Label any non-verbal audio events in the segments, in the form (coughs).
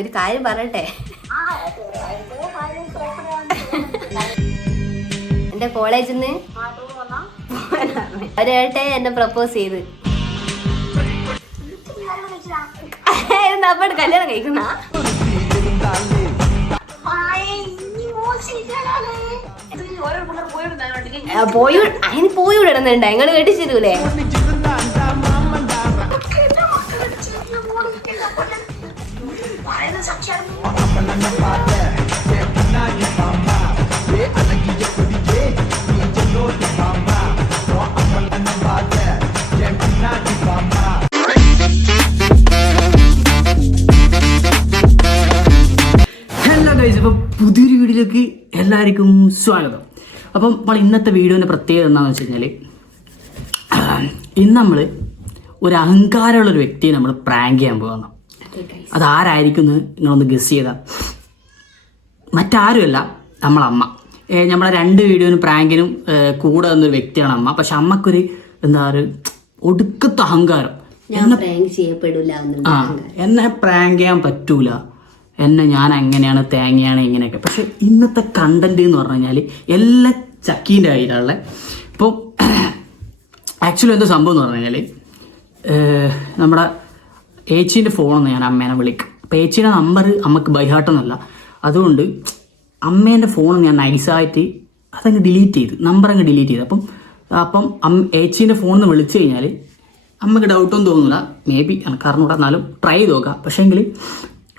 ഒരു കാര്യം പറയട്ടെ? എന്റെ കോളേജിൽ നിന്ന് ഒരേട്ടെ എന്നെ പ്രപ്പോസ് ചെയ്ത്. നമ്മൾ കല്യാണം കഴിക്കുന്ന? പോയി അതിന് പോയി വിടണുണ്ട് നിങ്ങൾ കെട്ടിച്ചിരൂലേ? പുതിയൊരു വീഡിയോയിലേക്ക് എല്ലാവർക്കും സ്വാഗതം. അപ്പം നമ്മൾ ഇന്നത്തെ വീഡിയോന്റെ പ്രത്യേകത എന്താണെന്ന് വെച്ച് കഴിഞ്ഞാൽ ഇന്ന് നമ്മൾ ഒരു അഹങ്കാരമുള്ള ഒരു വ്യക്തിയെ നമ്മൾ പ്രാങ്ക് ചെയ്യാൻ പോകുന്നു അതാരായിരിക്കും എന്ന് നിങ്ങളൊന്ന് ഗസ് ചെയ്താൽ മറ്റാരുമല്ല നമ്മളമ്മ. നമ്മളെ രണ്ട് വീഡിയോനും പ്രാങ്കിനും കൂടെ നിന്നൊരു വ്യക്തിയാണ് അമ്മ. പക്ഷെ അമ്മക്കൊരു എന്താ പറയുക ഒടുക്കത്തെ അഹങ്കാരം. എന്നെ പ്രാങ്ക് ചെയ്യാൻ പറ്റൂല. എന്നെ ഞാൻ എങ്ങനെയാണ് തേങ്ങയാണ് ഇങ്ങനെയൊക്കെ. പക്ഷെ ഇന്നത്തെ കണ്ടന്റ് എന്ന് പറഞ്ഞു കഴിഞ്ഞാൽ എല്ലാ ചക്കീന്റെ കയ്യിലുള്ള ഇപ്പോൾ ആക്ച്വലി (coughs) എന്താ സംഭവം എന്ന് പറഞ്ഞു കഴിഞ്ഞാൽ നമ്മുടെ ഏച്ചീന്റെ ഫോണെന്ന് ഞാൻ അമ്മേനെ വിളിക്കും. അപ്പോൾ ഏച്ചീന്റെ നമ്പർ അമ്മയ്ക്ക് ബൈഹാട്ടൊന്നുമല്ല അതുകൊണ്ട് അമ്മേന്റെ ഫോൺ ഞാൻ നൈസായിട്ട് അതങ്ങ് ഡിലീറ്റ് ചെയ്ത്. നമ്പർ അങ്ങ് ഡിലീറ്റ് ചെയ്ത്. അപ്പം അപ്പം അമ്മ ഏച്ചീന്റെ ഫോണിൽ നിന്ന് വിളിച്ചു കഴിഞ്ഞാൽ അമ്മയ്ക്ക് ഡൗട്ടൊന്നും തോന്നില്ല മേ ബി എനിക്ക് അറിഞ്ഞൂടാ. എന്നാലും ട്രൈ ചെയ്ത് നോക്കാം. പക്ഷേങ്കിൽ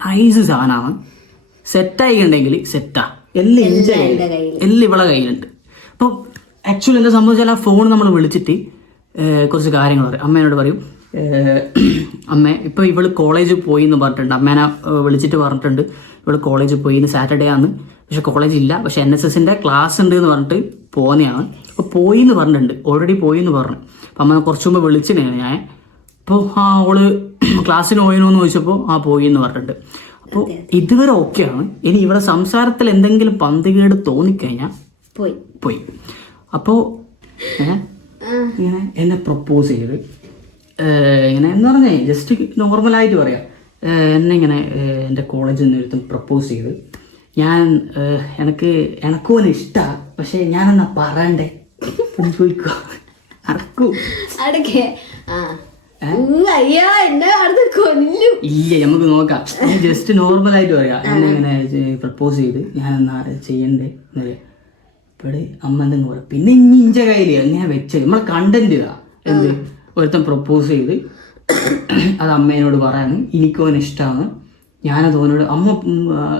നൈസ് സാധനമാണ് സെറ്റായിട്ടുണ്ടെങ്കിൽ സെറ്റാ എല്ലാം എൻജോയ് എല്ലാം ഇവളെ കയ്യിലുണ്ട്. അപ്പോൾ ആക്ച്വലി എന്താ സംഭവിച്ചാൽ ആ ഫോൺ നമ്മൾ വിളിച്ചിട്ട് കുറച്ച് കാര്യങ്ങൾ പറയും. അമ്മേനോട് പറയും അമ്മ ഇപ്പോൾ ഇവൾ കോളേജിൽ പോയി എന്ന് പറഞ്ഞിട്ടുണ്ട്. അമ്മേനെ വിളിച്ചിട്ട് പറഞ്ഞിട്ടുണ്ട്. ഇവൾ കോളേജിൽ പോയി ഇന്ന് സാറ്റർഡേ ആണ്. പക്ഷെ കോളേജ് ഇല്ല. പക്ഷെ എൻ എസ് എസിന്റെ ക്ലാസ് ഉണ്ട് എന്ന് പറഞ്ഞിട്ട് പോകുന്നതാണ് അപ്പോൾ പോയി എന്ന് പറഞ്ഞിട്ടുണ്ട്. ഓൾറെഡി പോയി എന്ന് പറഞ്ഞു. അപ്പം അമ്മ കുറച്ച് മുമ്പ് വിളിച്ചിട്ടാണ് ഞാൻ അപ്പോൾ ആ ഓൾ ക്ലാസ്സിന് പോയിനോ എന്ന് ചോദിച്ചപ്പോൾ ആ പോയി എന്ന് പറഞ്ഞിട്ടുണ്ട് അപ്പോൾ ഇതുവരെ ഓക്കെയാണ് ഇനി ഇവിടെ സംസാരത്തിൽ എന്തെങ്കിലും പന്തികേട് തോന്നിക്കഴിഞ്ഞാൽ പോയി. പോയി. അപ്പോൾ ഇങ്ങനെ എന്നെ പ്രപ്പോസ് ചെയ്ത് ഇങ്ങനെ എന്ന് പറഞ്ഞേ ജസ്റ്റ് നോർമലായിട്ട് പറയാം. എന്നെ ഇങ്ങനെ എന്റെ കോളേജിൽ നിന്ന് ഒരുത്തും പ്രപ്പോസ് ചെയ്ത്. ഞാൻ എനിക്ക് എനക്കും അവനെ ഇഷ്ടമാണ് പക്ഷേ ഞാനെന്നാ പറയണ്ടേ? ചോദിക്കുക അടക്കേ. ആ. ഇല്ല നമുക്ക് നോക്കാം. ജസ്റ്റ് നോർമൽ ആയിട്ട് പറയാം. എന്നെ ഇങ്ങനെ പ്രപ്പോസ് ചെയ്ത്. ഞാൻ എന്നാ ചെയ്യണ്ടേ? എന്നല്ലേ ഇവിടെ അമ്മ എന്തെങ്കിലും പറയാം. പിന്നെ ഇഞ്ച കയ്യിൽ ഞാൻ വെച്ചത് നമ്മളെ കണ്ടന്റ് ഇതാ എന്ത്? ഒരുത്തൻ പ്രപ്പോസ് ചെയ്ത് അത് അമ്മേനോട് പറയാനും എനിക്കും അവന് ഇഷ്ടമാണ് ഞാനത് അവനോട് അമ്മ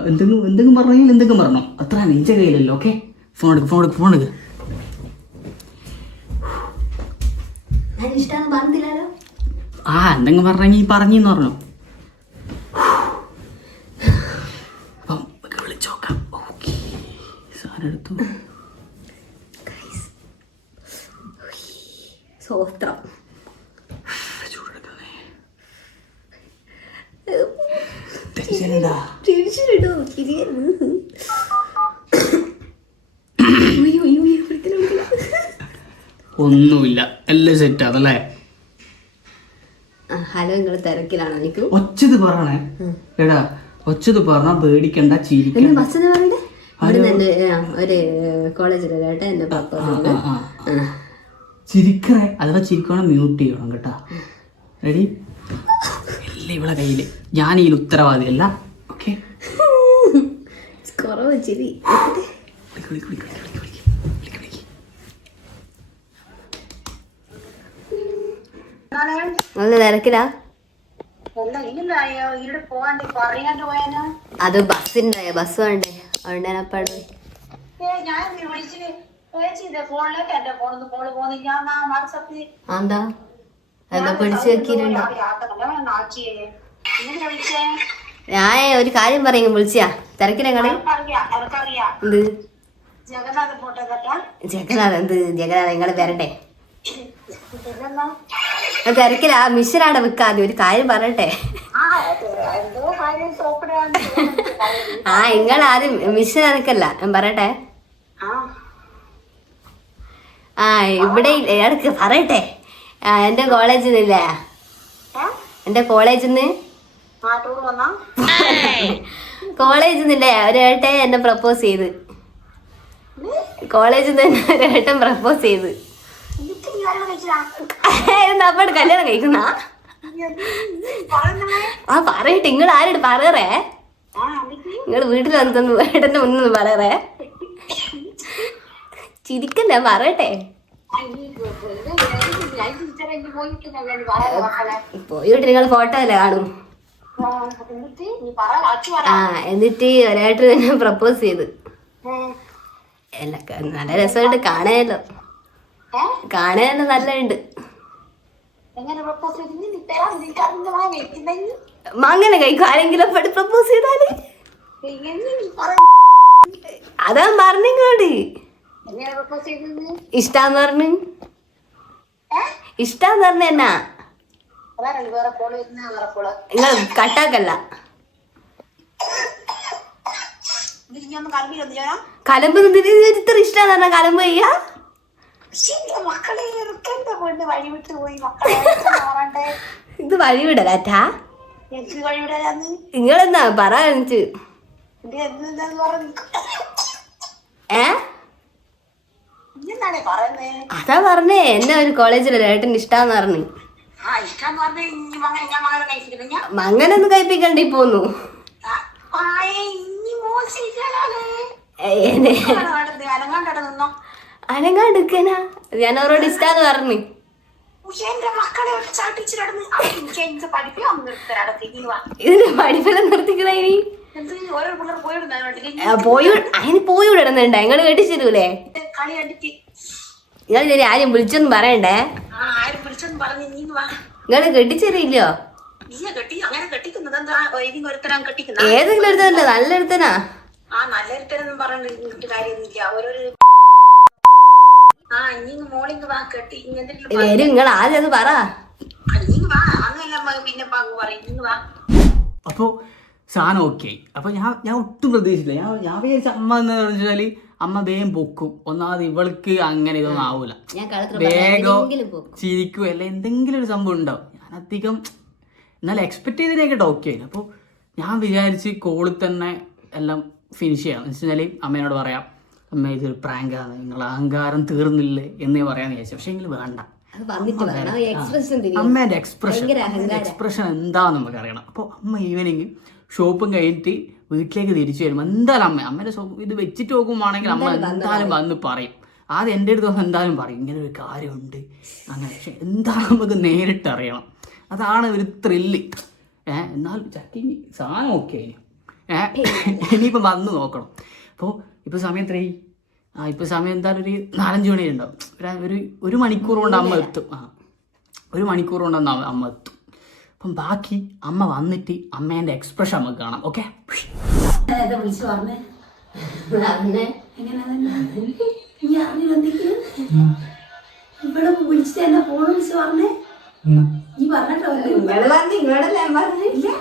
എന്തെങ്കിലും എന്തെങ്കിലും പറഞ്ഞെങ്കിൽ എന്തെങ്കിലും പറഞ്ഞോ. അത്ര എന്റെ കയ്യിലല്ലോ ഓക്കെ ഫോൺ എടുക്ക് ഫോൺ എടുക്ക് ഫോൺ എടുക്ക്. ആ എന്തെങ്കിലും പറഞ്ഞെങ്കിൽ പറഞ്ഞെന്ന് പറഞ്ഞു. അപ്പം വിളിച്ചോക്കാം ഓക്കെ ഒന്നുമില്ല. എല്ലാം സെറ്റ് അതല്ലേ ഹലോ നിങ്ങൾ തിരക്കിലാണ് എനിക്ക്? ഒച്ചത് പറയണേ. എടാ ഒച്ചത് പറഞ്ഞാ പേടിക്കണ്ട ചിരിക്കണേ ചിരിക്കണ്ട നിന്ന് ഒരു കോളേജിലെ കേട്ടെ എന്റെ പപ്പ ആ, ആ, ആ. ചിരിക്കറേ അഥവാ ചിരിക്കണം മ്യൂട്ട് ചെയ്യണം കേട്ടാ. റെഡി എല്ലാം ഇവളെ കയ്യിൽ? ഞാൻ ഈ ഉത്തരവാദിയല്ല. ഓക്കെ. നല്ല തിരക്കിലാ അത് ബസ്സിന്റെ ബസ് വേണ്ടേ? അതുകൊണ്ട് ഞാൻ അപ്പാട് എന്താ? എന്താ പിടിച്ചു വെക്കിട്ടുണ്ട് ഞാൻ ഒരു കാര്യം പറയും വിളിച്ചാ. തിരക്കിനങ്ങൾ എന്ത്? ജഗന്നാഥ് എന്ത്? ജഗന്നാഥ് നിങ്ങൾ വരട്ടെ. തിരക്കിലാ. മിഷനാണ് വിൽക്കാതെ ഒരു കാര്യം പറയട്ടെ. ആ നിങ്ങൾ ആദ്യം മിഷൻ എനക്കല്ല ഞാൻ പറയട്ടെ. ആ. ഇവിടെ ഇടയ്ക്ക് പറയട്ടെ. ആ, എന്റെ കോളേജിൽ നിന്നില്ലേ എന്റെ കോളേജിൽ നിന്ന് കോളേജിൽ നിന്നില്ലേ ഒരേട്ടെ എന്നെ പ്രപ്പോസ് ചെയ്ത്. കോളേജിൽ നിന്ന് തന്നെ ഒരേട്ടൻ പ്രപ്പോസ് ചെയ്ത്. കഴിച്ചതാ? കല്യാണം കഴിക്കുന്ന? ആ? പറയട്ടെ നിങ്ങൾ ആരോട് പറയറേ? നിങ്ങൾ വീട്ടിൽ വന്നു ഏട്ടന്റെ മുന്നിൽ പറയറേ? ചിരിക്കണ്ട പറയട്ടെ. പോയിട്ട് നിങ്ങൾ ഫോട്ടോ അല്ലേ കാണും? ആ എന്നിട്ട് ഒരായിട്ട് തന്നെ പ്രപ്പോസ് ചെയ്ത്. നല്ല രസമായിട്ട് കാണാനല്ലോ. കാണാനല്ലോ നല്ലുണ്ട് എങ്ങനെ പ്രപ്പോസ് ചെയ്ത് നീ തരാം നിനക്ക് അതിന്റെ വാ വെക്കുന്നെങ്കിൽ അങ്ങനെ കഴിക്കും. ആരെങ്കിലും പെട്ട് പ്രപ്പോസ് ചെയ്താൽ? അതാ പറഞ്ഞോട് ഇഷ്ടാന്ന് പറഞ്ഞു. ഇഷ്ടാന്ന് പറഞ്ഞ എന്നാ? നിങ്ങൾ കട്ടാക്കല്ല കലമ്പ് ഇത്ര ഇഷ്ടാന്ന് പറഞ്ഞ കലമ്പ് ചെയ്യാ? ഇത് വഴിവിടലാറ്റാ നിങ്ങളെന്നാ? പറഞ്ഞു ഏ? അതാ പറഞ്ഞേ എന്നെ ഒരു കോളേജിൽ ഏട്ടൻ ഇഷ്ടാന്ന് പറഞ്ഞു. മങ്ങനൊന്നും കഴിപ്പിക്കണ്ടി പോന്നു. അനങ്ങാടുക്കനാ ഞാൻ അവരോട് ഇഷ്ടാന്ന് പറഞ്ഞു. എന്റെ മക്കളെ ചാട്ടിച്ചിടന്ന് എനിക്ക് പഠിപ്പിക്കാൻ ഇതിന്റെ പഠിപ്പെല്ലാം ഇനി. ആ, പോയി അതിന് പോയി വിടുന്നുണ്ട് നിങ്ങൾ കെട്ടിച്ചിരൂലേ? കളി കണ്ടിട്ട്. നിങ്ങൾ ആരും വിളിച്ചൊന്നും പറയണ്ടേ? ആ ആരും വിളിച്ചെന്ന് പറഞ്ഞ് നീ വാ. നിങ്ങൾ കെട്ടിച്ചേരില്ലോ കെട്ടി അങ്ങനെ കെട്ടിക്കുന്നത് എന്താ? ഏതെങ്കിലും ഒരുത്തരാൻ കെട്ടിക്കുന്ന? ഏതെങ്കിലും എടുത്തല്ലേ നല്ല എടുത്തനാ ആ നല്ല ഒരുത്തരൊന്നും പറഞ്ഞിട്ട് കാര്യമൊന്നുമില്ല. ഓരോരു ആ ഇനി മോളിങ് വാ കെട്ടി. ഇങ്ങനത്തെ വരും. നിങ്ങൾ ആദ്യം അത് പറ. നീ വാ. അന്നല്ല പിന്നെ പങ്ക് പറയും. നീ വാ. അപ്പോൾ സാധനം ഓക്കെ അപ്പോൾ ഞാൻ ഞാൻ ഒട്ടും പ്രതീക്ഷിച്ചില്ല. ഞാൻ ഞാൻ വിചാരിച്ച അമ്മ എന്ന് വെച്ചാൽ അമ്മ വേഗം പൊക്കും. ഒന്നാമത് ഇവൾക്ക് അങ്ങനെ ഇതൊന്നും ആവൂല. വേഗം ചിരിക്കും. അല്ല എന്തെങ്കിലും ഒരു സംഭവം ഉണ്ടാവും. ഞാൻ അധികം എന്നാലും എക്സ്പെക്ട് ചെയ്തതിനേക്കട്ടെ ഓക്കെ ആയില്ല അപ്പോൾ ഞാൻ വിചാരിച്ച് കോളിൽ തന്നെ എല്ലാം ഫിനിഷ് ചെയ്യാം. എന്ന് വെച്ചാൽ അമ്മേനോട് പറയാം അമ്മ ഇതൊരു പ്രാങ്കാണ് നിങ്ങൾ അഹങ്കാരം തീർന്നില്ലേ? എന്നേ പറയാന്ന് വിചാരിച്ചു. പക്ഷേ എങ്കിൽ വേണ്ട. എക്സ്പ്രഷൻ അമ്മേന്റെ എക്സ്പ്രഷൻ എക്സ്പ്രഷൻ എന്താന്ന് നമുക്ക് അറിയണം അപ്പോൾ അമ്മ ഈവനിങ് ഷോപ്പും കഴിഞ്ഞിട്ട് വീട്ടിലേക്ക് തിരിച്ചു വരുമ്പോൾ എന്തായാലും അമ്മ അമ്മേ ഷോപ്പ് ഇത് വെച്ചിട്ട് നോക്കുമ്പോണെങ്കിൽ അമ്മ എന്തായാലും വന്ന് പറയും. അത് എന്റെ അടുത്ത് വന്ന് എന്തായാലും പറയും. ഇങ്ങനെ ഒരു കാര്യമുണ്ട്. അങ്ങനെ. പക്ഷെ എന്താണ് നമുക്ക് നേരിട്ട് അറിയണം. അതാണ് ഒരു ത്രില്ല് ഏഹ് എന്നാൽ ചക്കി സാധനം ഓക്കെ ഏഹ് ഇനിയിപ്പോൾ വന്ന് നോക്കണം. അപ്പോൾ ഇപ്പോൾ സമയം എത്രയായി? ആ ഇപ്പോൾ സമയം എന്തായാലും ഒരു നാലഞ്ച് മണി ഉണ്ടാവും ഒരു- ഒരു മണിക്കൂർ കൊണ്ട് അമ്മ എത്തും. ആ ഒരു മണിക്കൂർ കൊണ്ട് അമ്മ എത്തും. അപ്പം ബാക്കി അമ്മ വന്നിട്ട് അമ്മേന്റെ എക്സ്പ്രഷൻ നമുക്ക് കാണാം ഓക്കെ വിളിച്ചു പറഞ്ഞേ? നീ അറിഞ്ഞില്ലെന്തെങ്കിലും ഇവിടെ വിളിച്ചിട്ട് എന്നെ ഫോൺ വിളിച്ച് പറഞ്ഞേ? നീ പറഞ്ഞിട്ടോ? നിങ്ങൾ പറഞ്ഞു നിങ്ങളോടല്ലേ ഞാൻ പറഞ്ഞു?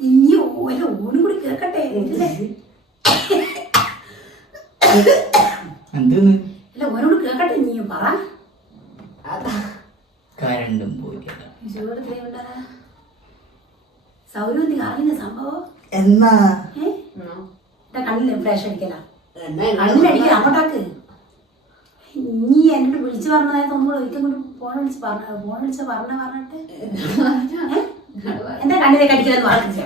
ഇനി ഓരോ കൂടി കേൾക്കട്ടെ കേൾക്കട്ടെ നീ പറ. കരണ്ടും പോയില്ല ഈശോയോട് ദൈവമുണ്ടാ സൗരവ് നീ അറിയുന്ന സംഭവം? എന്നാ? ഏ? കണ്ണിൽ ഫ്ലാഷ് അടിക്കല കണ്ണിലടിക്കല അങ്ങോട്ടാക്ക്. നീ എന്നോട് വിളിച്ചു പറഞ്ഞതായത് ഒന്നുകൂടെ ഒരിക്കൽ കൊണ്ട് ഫോൺ വിളിച്ച് പറഞ്ഞ ഫോൺ വിളിച്ച് പറഞ്ഞ പറഞ്ഞിട്ട്. ഏ? എന്റെ കണ്ണിലേക്ക് അടിക്കലെന്ന് പറഞ്ഞില്ല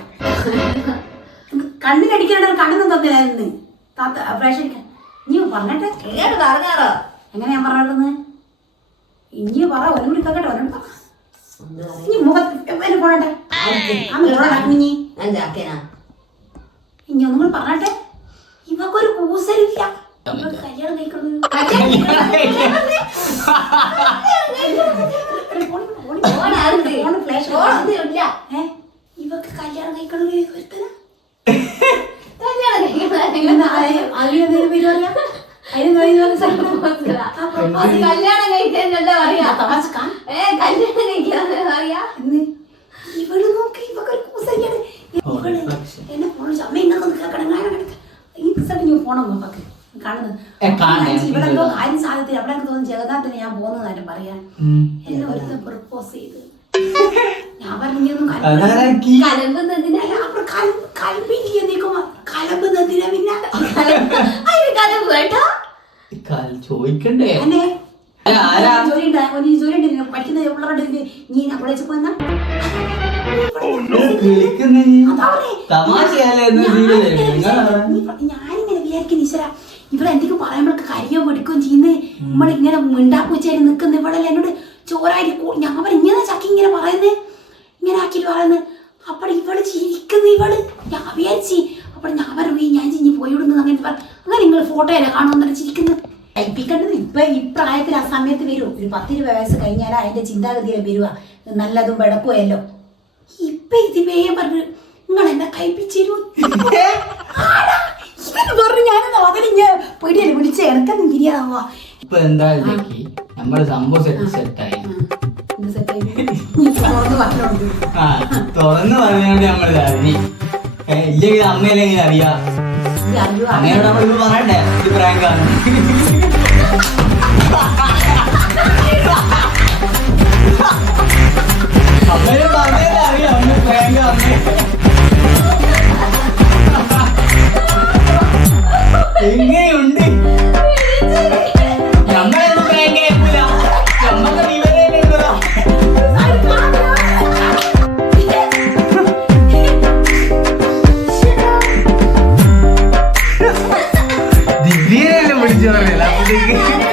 കണ്ണിലടിക്കലുണ്ട് കണ്ണൊന്നും തന്നില്ലായിരുന്നു താത്ത ഫ്ലാഷ് അടിക്കാൻ. നീ പറഞ്ഞിട്ട് കേട് പറഞ്ഞാറോ? എങ്ങനെ ഞാൻ പറഞ്ഞിരുന്നു ഇനി പറ ഒന്നും കൂടി കേക്കട്ടെ ഒന്നും ഇനി മുഖത്ത് എന്നെ പോണട്ടെ അമ്മ പോണട്ടെ ഇനി ഇനി ഒന്നും കൂടി പറഞ്ഞാട്ടെ? ഇവക്കൊരു കൂസലില്ല. കല്യാണം കഴിക്കണം ഫ്ലാഷ് ഓണൊന്നുമില്ല ഏ ഇവക്ക് കല്യാണം കഴിക്കണം ഒരുത്തന കല്യാണം കഴിക്കണം എന്താ അതിനെന്തെങ്കിലും പരിപാടിയാ അതിനെന്തെങ്കിലും അത് കല്യാണം കഴിക്കാന്നല്ല പറയാ തമാശക്കാ ഏ കല്യാണം കഴിക്കാന്ന് പറയാ എന്ന് ഇവൾ നോക്കി ഇവക്കൊരു കൂസലിയാണ് ഇവൾ എന്നെ ഫോൺ വിളിച്ചു അമ്മ ഇന്നൊക്കെ കേൾക്കണം ഞാൻ എടുക്ക ഈ ദിവസമായിട്ട് ഞാൻ പോണം നോക്കി കാണുന്നത്? ഏ, കാണാം. ഇവിടെ എന്തോ കാര്യം സാധ്യത അവിടെ തോന്നുന്നു ജഗന്നാഥന് ഞാൻ പോകുന്നതായിട്ട് പറയാൻ. എന്നെ ഒരുത്തൻ പ്രപ്പോസ് ചെയ്ത്. ഞാൻ പറഞ്ഞു പറഞ്ഞൊന്നും? കലമ്പുന്നതിന് അല്ല, അവിടെ കലമ്പ് കലമ്പില്ലേ നീക്കുമ്പോ കലമ്പുന്നതിനാ പിന്നെ അതിന് കലമ്പ് കേട്ടോ? ചോദിക്കണ്ടേ? ജോലി ഉണ്ട്. ഒരു ജോലി ഉണ്ട്. നിനക്ക് പഠിക്കുന്ന പിള്ളേരുടെ നീ കോളേജിൽ പോയെന്നാ വിളിക്കുന്ന പറഞ്ഞേ. വിചാരിക്കും, ഈശ്വര ഇവിടെ എന്തെങ്കിലും പറയുമ്പോഴൊക്കെ കരിയോ എടുക്കുകയും ചെയ്യുന്നത് നമ്മളിങ്ങനെ മിണ്ടാപ്പൂച്ചായി നിൽക്കുന്ന ഇവിടെ എന്നോട് ചോറായി ഞാൻ പറ ഇങ്ങനെ ചക്കി ഇങ്ങനെ പറയുന്നത് ഇങ്ങനെ ആക്കിയിട്ട് പറയുന്നത് അപ്പോൾ ഇവൾ ചിരിക്കുന്നു ഇവൾ. ഞാൻ വിചാരിച്ചു അപ്പോൾ ഞാൻ പറഞ്ഞു ഞാൻ ചിഞ്ഞി പോയി വിടുന്നത് അങ്ങനെ പറഞ്ഞു അങ്ങനെ നിങ്ങൾ ഫോട്ടോയല്ലേ കാണുമെന്നാണ് ചിരിക്കുന്നത്. കഴിപ്പിക്കേണ്ടത് ഇപ്പൊ ഈ പ്രായത്തിൽ ആ സമയത്ത് വരും. ഒരു പത്ത് ഇരുപത് വയസ്സ് കഴിഞ്ഞാൽ അതിന്റെ ചിന്താഗതിയിൽ വരുക നല്ലതും വെടക്കുമല്ലോ ഇപ്പൊ ഇത് വേഗം പറഞ്ഞു നിങ്ങൾ എന്നെ കഴിപ്പിച്ചിരു ഇവന് പറഞ്ഞു ഞാനെന്താ അതിലിങ്ങ പേടിയല്ലേ വിളിച്ച ഇറക്കൊന്നും തിരിയാതാവുക ഇപ്പൊ എന്താ ഇതൊക്കെ? സംഭവം സെറ്റ് സെറ്റായി പറഞ്ഞോണ്ട് പറഞ്ഞോണ്ട് നമ്മൾ അറിഞ്ഞു ഇല്ലെങ്കിൽ അമ്മയില്ലെങ്കിൽ അറിയാം. ഇത് അമ്മയോട് നമ്മൾ പറയണ്ടേ? അമ്മയോട് You.